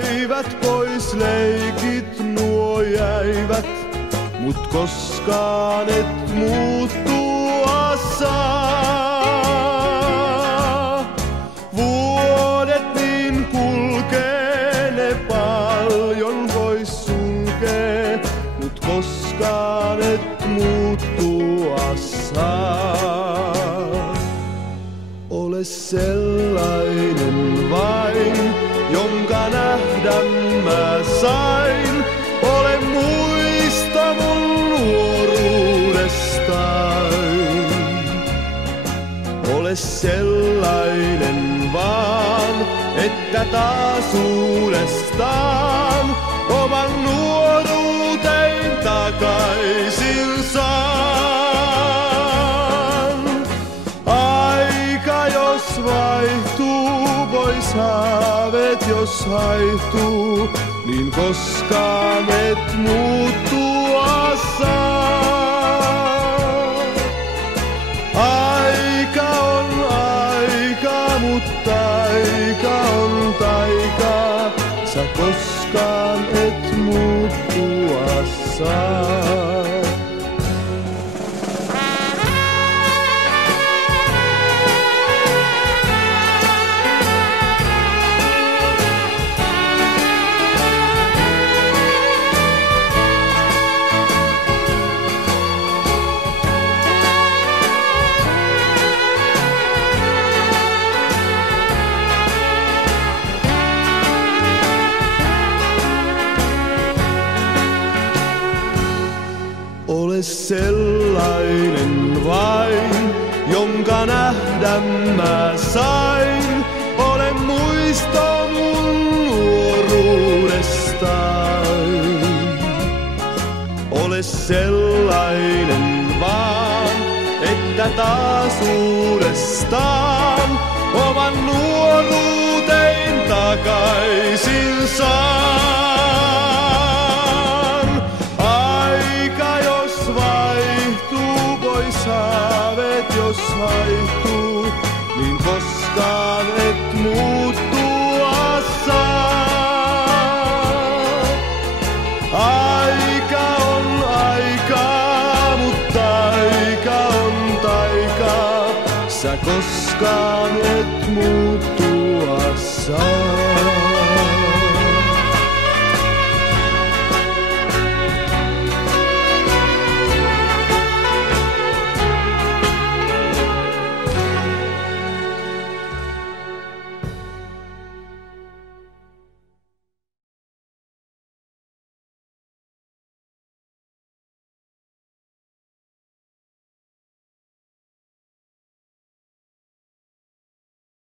päivät pois leikit nuo jäivät, mut koskaan et muuttua saa. Vuodet niin kulkee, ne paljon pois sulkee, mut koskaan et muuttua saa. Ole sellainen vain, jonka nähdä mä sain. Ole muisto mun nuoruudestaan. Ole sellainen vaan, että taas uudestaan oman nuoruuteen takaisin saan. Aika jos vaihtuu, pois haaveet jos haihtuu, niin koskaan et muuttua saa. Aika on aika, mutta aika on taika, sä koskaan et muuttua saa. Ole sellainen vain, jonka nähdä mä sain. Ole muisto mun nuoruudestaan. Ole sellainen vaan, että taas uudestaan oman nuoruuteen takaisin saan. Haaveet jos haihtuu, niin koskaan et muuttua saa. Aika on aikaa, mutta aika on taika, sä koskaan et muuttua saa.